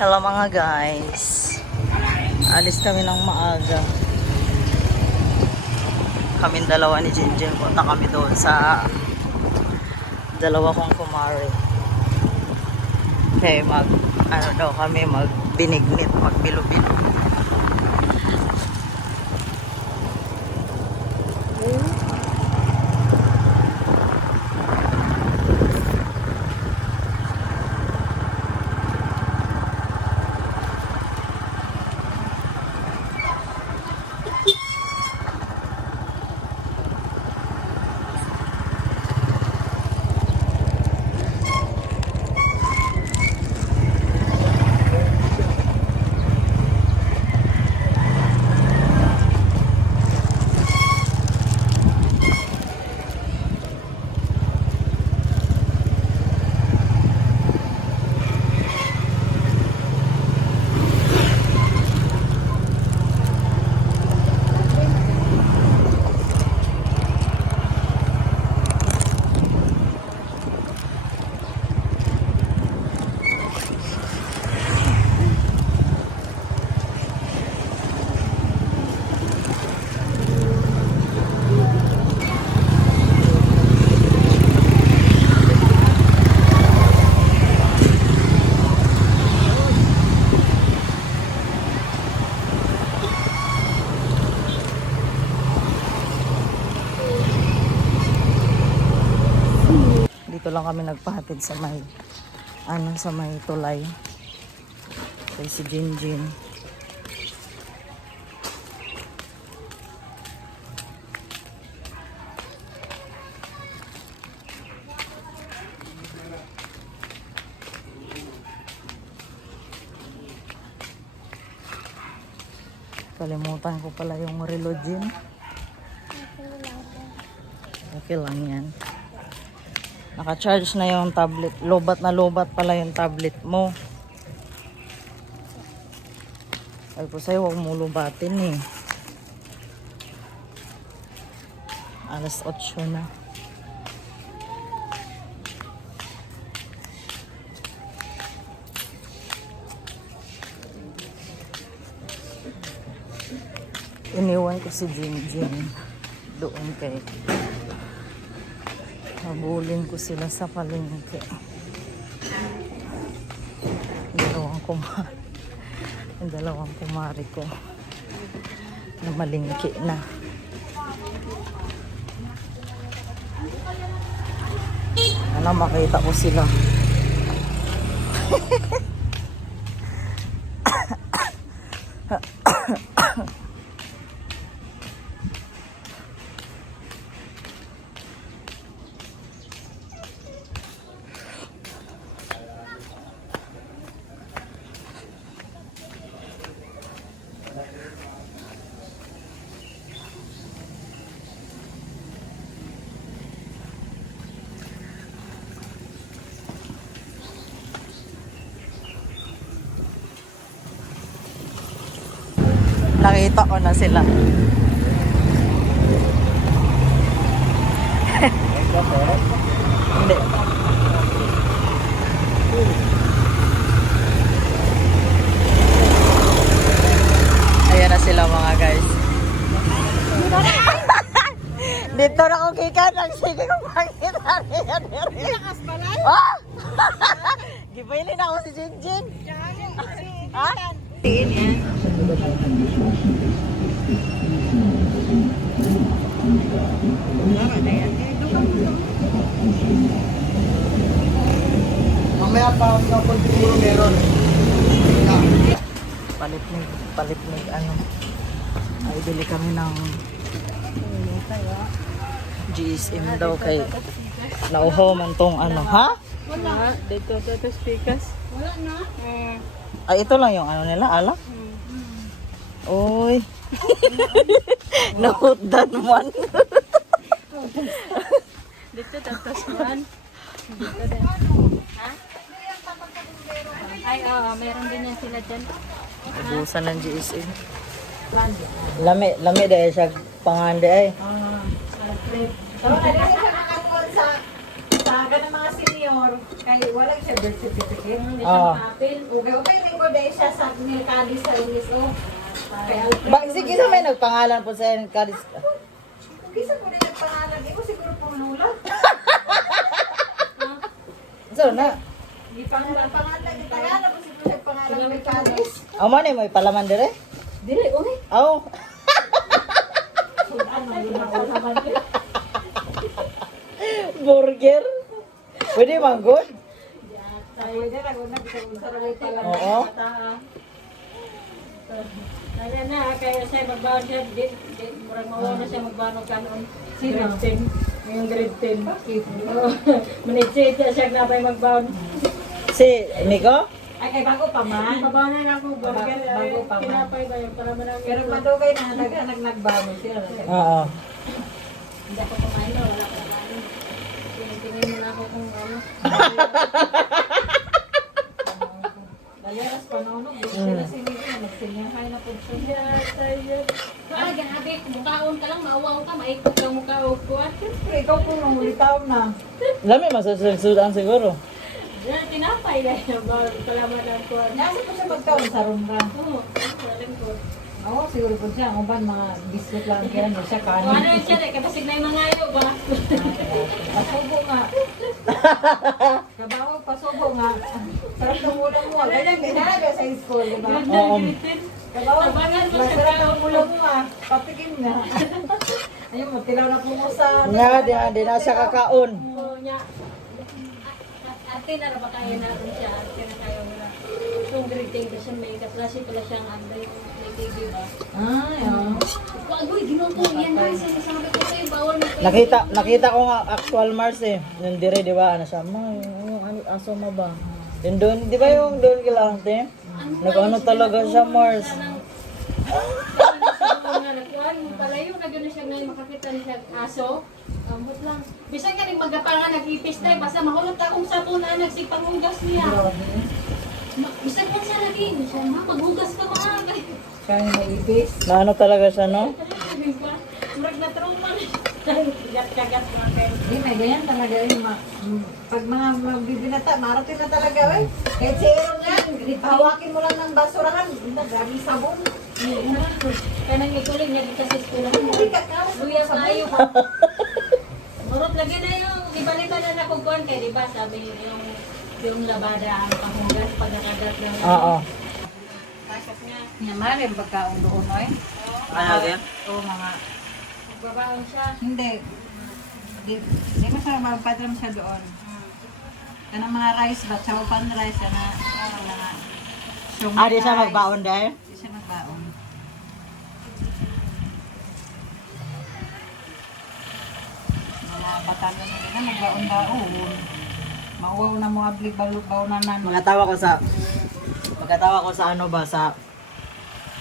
Hello mga guys. Alis kami ng maaga. Kaming dalawa ni Jinjin. Punta kami doon sa dalawa kong kumare. Okay, kami magbinignit, magbilubilo. Dito lang kami nagpahatid sa may tulay. Kay si Jinjin. Kalimutan ko pala yung reload yun. Okay lang yan. Naka-charge na yung tablet. Lobat na lobat pala yung tablet mo. Ay po sa'yo, huwag mo lubatin eh. Alas 8 na. Iniwan ko si Jinjin doon kay habulin ko sila sa palengke. Yung dalawang kumari ko na malingki na. Ano, makita ko sila. Nakita ko na sila. Hindi. Ayan na sila mga guys. Dito na kong kikan. Sige kong pakita. Lakas balay? Ah! Gibailin ako si Jinjin. Ha? Tingin yan. Mamaya pa sa siguro meron. Palit-nig ano. Ay bili kami ng GSM daw kay nauhaw man tong ano, ha? Wala. Dito speakers. Wala na. Ay ito lang yung ano nila, alak. Oy. Nahutdan man. Dito tapos man. Dito din. Ha? Ay, meron din yan sila dyan. Ubusan ng GSM. Lami dahil siya pangande ay. Sa ganang mga senior. minor, kay wala siya birth certificate. Hindi Oo. siya makapil. Okay, may ko dahil siya sa Mercado sa Uniso. Kaya Sige sa may nagpangalan po sa Kadis. kisa ko din nagpangalan, di ko siguro pumunulat. So na. Di pangalan, di Tagalog ko siguro nagpangalan Mercadis. Amo ni mo ipalaman dire? Dili, uy. Aw. Ano yun ang usapan ko? Burger. Pwede manggod? Tayo din, ako na, sarali pala. Oo. Kaya na, kaya siya magbaon siya, murag mawala siya magbaon kanon. Sino? Grade 10. Ngayong grade 10. Oo. Manitsit siya napay magbaon. Si Nico? Ay, kay bago pa man. Mabaon na ako burger. Bago pa man. Kinapay ba yun para manang. Pero madugay na, nagbamo siya. Oo. Hindi ako kumain na, wala ko kumain. Tingin mo na ako kung ano. Daleras panonog, sila sinigil, nagsinyahay na po siya. Ah, grabe, mukhaon ka lang, mauwaw ka, maikot lang mukhaon ko. Siyempre, ikaw po nung ulitaw na. Lami masusundan siguro. Tinapay na yun, salamat lang ko. Nasa po siya magkaon sa rumra. Oo, saling ko. Oo, siguro po siya. Ang uban, mga biscuit lang kaya no siya Kung ano kanin. yun siya, kapasig na yung mga ayo ba? Pasubo nga. Kabaho, pasubo nga. Sarap ng ulam mo. Ganyan, ginagawa sa school, di ba? Oo. Kabaho, Tabangan mo siya masarap ng ulam mo ah. Patikim na. Ayun mo, tilaw na po mo sa... Nga, di na siya kakaon. Oo niya. Ate na ba kaya natin siya? Ate na kayo wala. Kung greeting ko siya, may kaklase pala siyang Andre, may TV ba? Ay, oo. Agoy, ginuto yan guys. Sabi ko sa'yo, bawal na TV. Nakita ko nga actual Mars eh. Yung dire, di ba? Ano siya? Ma, yung ano, aso mo ba? Yung doon, di ba yung doon kilante? Nag-ano talaga siya, Mars. Palayo na gano'n siya ngayon makakita niya aso. Ambot lang. Bisan nga rin magapangan nag-ipis tayo. Basta mahulot akong sabon na nagsipanghugas niya. Bisan lang siya lagi. Siya, ma, maghugas ka mga. Kaya may ibis. Na ano talaga siya, no? Murag na trauma na. Kagat-kagat mga kayo. Hindi, may ganyan talaga yung pag mga magbibinata, marating na talaga eh. Kahit si Aaron nga, hawakin mo lang ng basurahan, grabe sabon. Kanang ikuling nga dito sa eskwelahan. Hindi ka kawas. Luya tayo. Murot lagi na yung ibalita na nakukuhan kayo, di ba? Sabi yung labada ang panghugas pag nakagat ng Oo. pasok niya. Nyamar yung pagkaon doon eh. Ano yan? Oo, mga... Magbabaon siya. Hindi. Di mo siya magpadram siya doon. Kanang mga rice ba? Chaupan rice na mga... Di siya magbaon dahil? Di siya magbaon. Mga batanon na magbaon-baon. Mauwaw na mga blig-balubaw na nan. Magkatawa ko sa ano ba, sa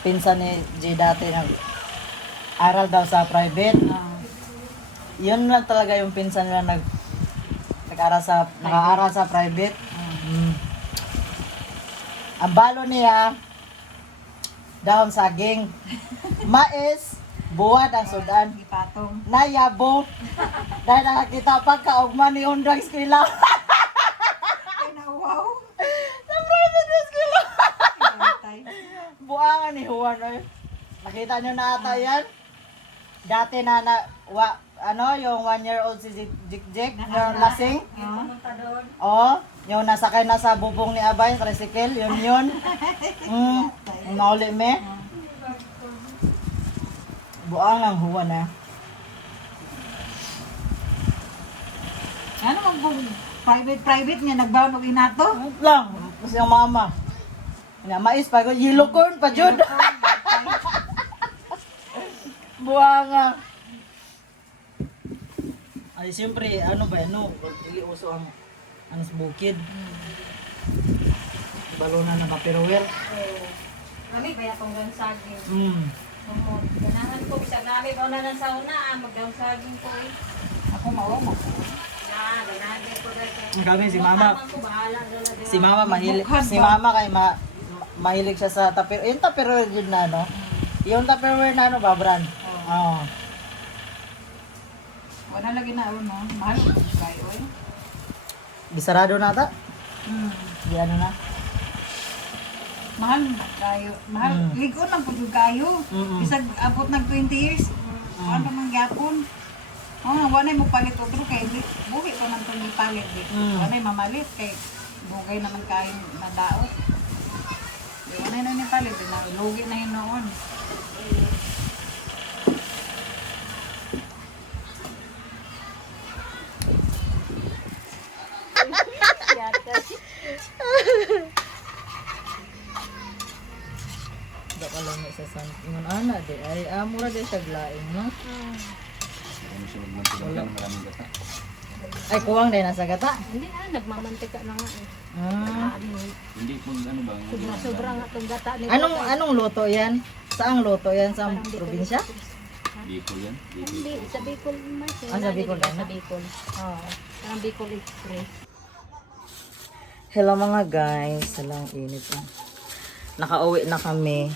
pinsan ni G dati na aral daw sa private. Yun lang talaga yung pinsan nila nag-aaral sa private. Mm. Ang balo niya, dahon saging, mais, buwad ang sudan, Ipatong. nayabo, dahil nakakita pa kaugman ni Undrang Eskwela. Ay, nauwaw. Sa private eskwela. Pinatay. Buangan ni Juan, eh. Nakita nyo na ata yan? Dati yung 1-year-old si Jik, yung lasing. Oh, yung nasakay na sa bubong ni Abay, tricycle, yun. Nauli me. Buang lang Juan, eh. Ano private niya, nagbaon og inato? Wait lang, kasi yung mama. Nga mais pa, yellow corn pa, Jud. Buanga. Ay, siyempre, ano, hindi uso ang sa bukid. Balona ng kapirower. Kami ba itong gansaging? Mm. Ko, bisag namin ba na ng sauna, mag-gansaging ko eh. Ako mawamo. Ganagin ko rin. Kami, si mama. Ako bahala na lang. Si mama mahilig. Bukhan Si ba? mama kay mahilig siya sa tupperware. Yung tupperware yun na, no? Yung tupperware na, ano ba, brand? Oo. Wala lagi na no. Mahal ko kayo eh. Bisarado na ata? Di ano na? Mahal na kayo. Mahal. Ligo na po yung kayo. Bisag abot ng 20 years. Ano pa mang gyapon. Wala mo palit otro kay buhi pa man itong ipalit. Wala mamalit kay bugay naman kayo nadaot. Wala na yung palit. Lugi na yun noon. Baka lang sa san. Ingon ana di ay mura di siya glaing no. Ay kuwang din nasa gata. Hindi nagmamantika na nga eh. Hindi po ano ba? Sobra nga itong gata ni Anong luto yan? Saang luto yan sa probinsya? Bicol yan. Hindi, sa Bicol mas. Sa Bicol Sa na? Bicol. Oo. Parang Bicol Express. Hello mga guys, salang init na. Nakauwi na kami.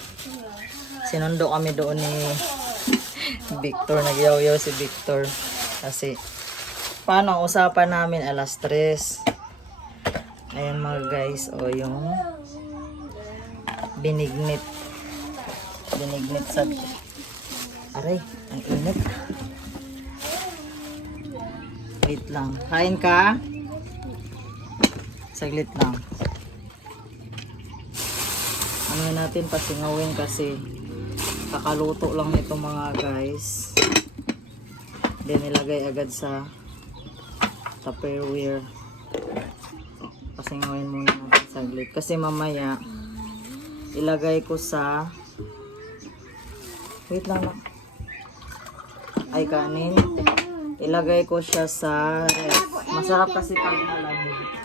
Sinundo kami doon ni Victor. Nagyaw-yaw si Victor. Kasi, paano ang usapan namin alas 3. Ayan mga guys, o yung binignit. Binignit sa... Aray, ang init. Wait lang. Kain ka? Saglit lang. Ano natin pasingawin kasi kakaluto lang nito mga guys. Then nilagay agad sa Tupperware. Pasingawin muna natin saglit. Kasi mamaya ilagay ko sa wait lang. Ay kanin. Ilagay ko siya sa ref. Masarap kasi pag malamig.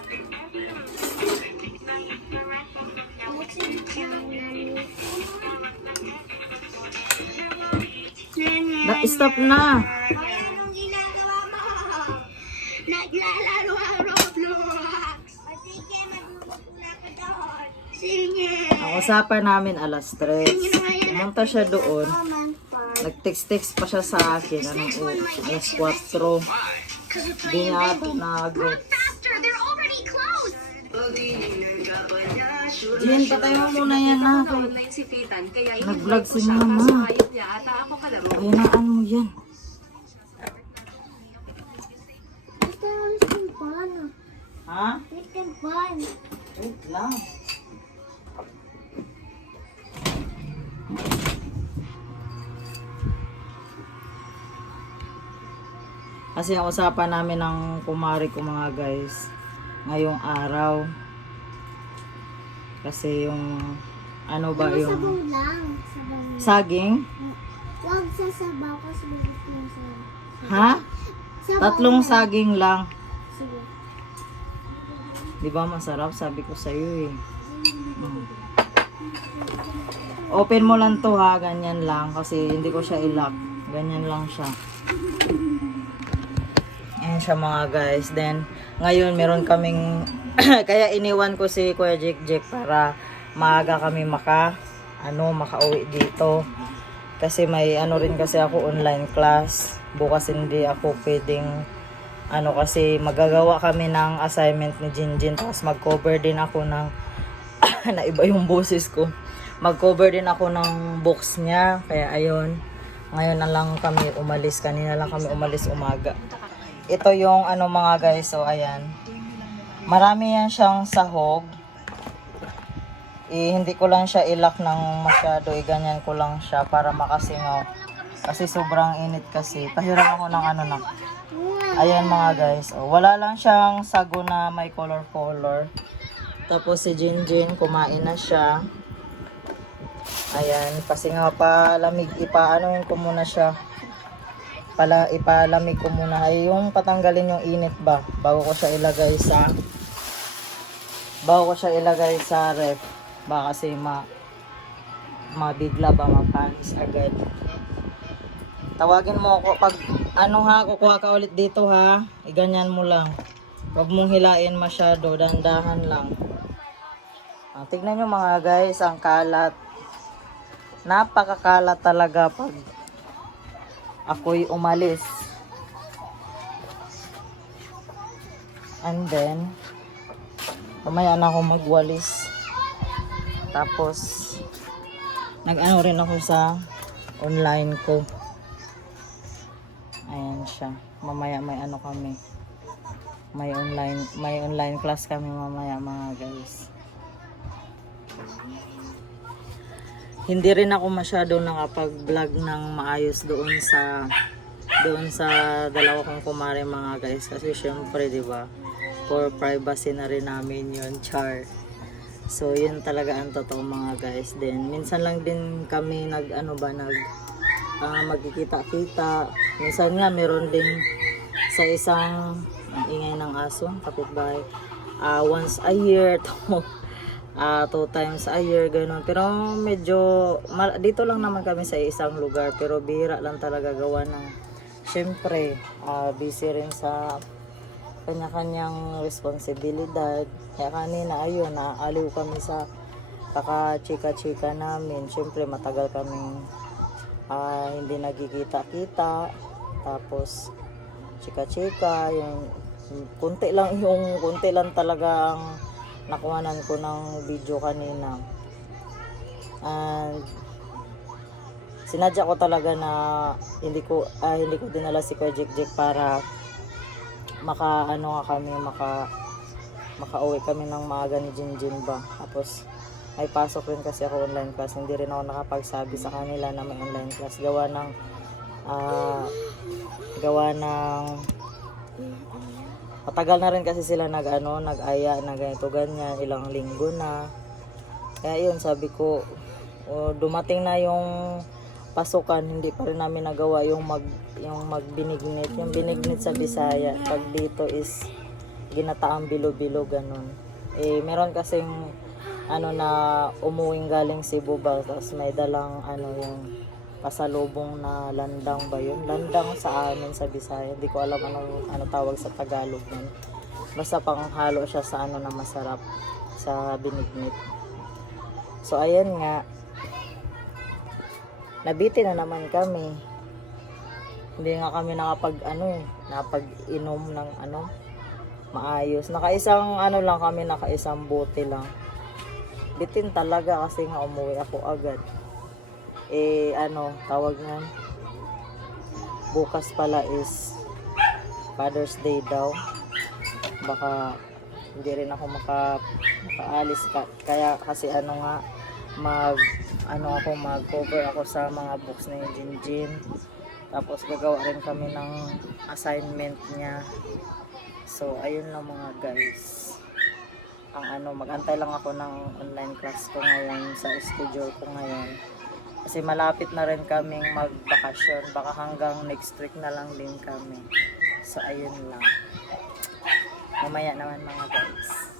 Stop na. Anong ginagawa mo? Naglalaro ang Roblox. O sige, magmumula ka doon. Sige. Ang usapan namin alas 3. Pumunta siya doon. Nag-text-text pa siya sa akin. Alas 4. Di niya nag-get. Faster, they're already closed. Jen, patay mo muna yan na. Online si Fitan, kaya Nag-vlog si siya mama. kaso ayaw niya ata ako kalaro. Ayunaan mo yan. Ha? Wait lang. Kasi ang usapan namin ng kumari ko mga guys ngayong araw. Kasi yung ano ba yung Sabaw lang. Sabaw lang. saging? Huwag sa sabaw kasi bilis mo sa... Ha? Sabaw 3 lang. saging lang. Sige. Di ba masarap? Sabi ko sa iyo eh. Open mo lang to ha, ganyan lang kasi hindi ko siya ilock. Ganyan lang siya. Ayan siya mga guys. Then ngayon meron kaming kaya iniwan ko si Kuya Jake para maaga kami makauwi dito. Kasi may ano rin kasi ako online class. Bukas hindi ako pwedeng kasi magagawa kami ng assignment ni Jinjin tapos mag-cover din ako ng naiba yung boses ko. Mag-cover din ako ng books niya. Kaya ayun, ngayon na lang kami umalis. Kanina lang kami umalis umaga. Ito yung mga guys. So ayan. Marami yan siyang sahog. Hindi ko lang siya ilak ng masyado. Ganyan ko lang siya para makasingaw. Kasi sobrang init kasi. Pahiram ako ng na. Ayan mga guys. Wala lang siyang sago na may color. Tapos si Jinjin kumain na siya. Ayan, kasi nga palamig, ipaanoin ko muna siya. Ipalamig ko muna. Ay, yung patanggalin yung init ba bago ko siya ilagay sa ref. Ba kasi mabigla ba mapanis agad. Tawagin mo ako pag kukuha ka ulit dito ha. Iganyan mo lang. Huwag mong hilain masyado, dandahan lang. Tignan nyo mga guys, ang kalat. Napakakalat talaga pag ako'y umalis. And then, mamaya na ako magwalis. Tapos, nag-ano rin ako sa online ko. Ayan siya. Mamaya may ano kami. May online class kami mamaya mga guys. Hindi rin ako masyado nakapag-vlog ng maayos doon sa dalawa kong kumare mga guys kasi syempre 'di ba for privacy na rin namin yun, char. So yun talaga ang totoo mga guys. Then minsan lang din kami magkikita-kita. Minsan nga meron din sa isang ang ingay ng aso, kapitbahay. Once a year, 2 times a year, ganun. Pero medyo, dito lang naman kami sa isang lugar, pero bihira lang talaga gawa ng, syempre, busy rin sa kanya-kanyang responsibilidad. Kaya kanina, ayun, naaliw kami sa kaka-chika-chika namin. Syempre, matagal kaming hindi nagkikita-kita. Tapos, chika-chika, yung kunti lang talaga ang nakuhanan ko ng video kanina. And sinadya ko talaga na hindi ko dinala si Kuya Jik para makauwi kami ng maaga ni Jinjin ba. Tapos may pasok rin kasi ako online class. Hindi rin ako nakapagsabi sa kanila na may online class gawa ng matagal na rin kasi sila nag-aya na ganito ganyan, ilang linggo na. Kaya yun, sabi ko, dumating na yung pasukan, hindi pa rin namin nagawa yung magbinignit. Yung binignit sa Bisaya, pag dito is ginataang bilo-bilo, ganun. Meron kasing na umuwing galing Cebu ba, tapos may dalang yung pasalubong na landang ba yun? Landang sa amin sa Bisaya. Hindi ko alam ano tawag sa Tagalog nun. Basta panghalo siya sa na masarap sa binignit. So ayan nga. Nabiti na naman kami. Hindi nga kami napag-inom ng maayos. Nakaisang nakaisang bote lang. Bitin talaga kasi nga umuwi ako agad. Tawag nga, bukas pala is Father's Day daw. Baka hindi rin ako makaalis kaya kasi mag-cover ako sa mga books ni Jinjin. Tapos gagawa rin kami ng assignment niya. So ayun lang mga guys. Mag-antay lang ako ng online class ko ngayon sa schedule ko ngayon. Kasi malapit na rin kaming magbakasyon. Baka hanggang next week na lang din kami. So, ayun lang. Mamaya naman mga guys.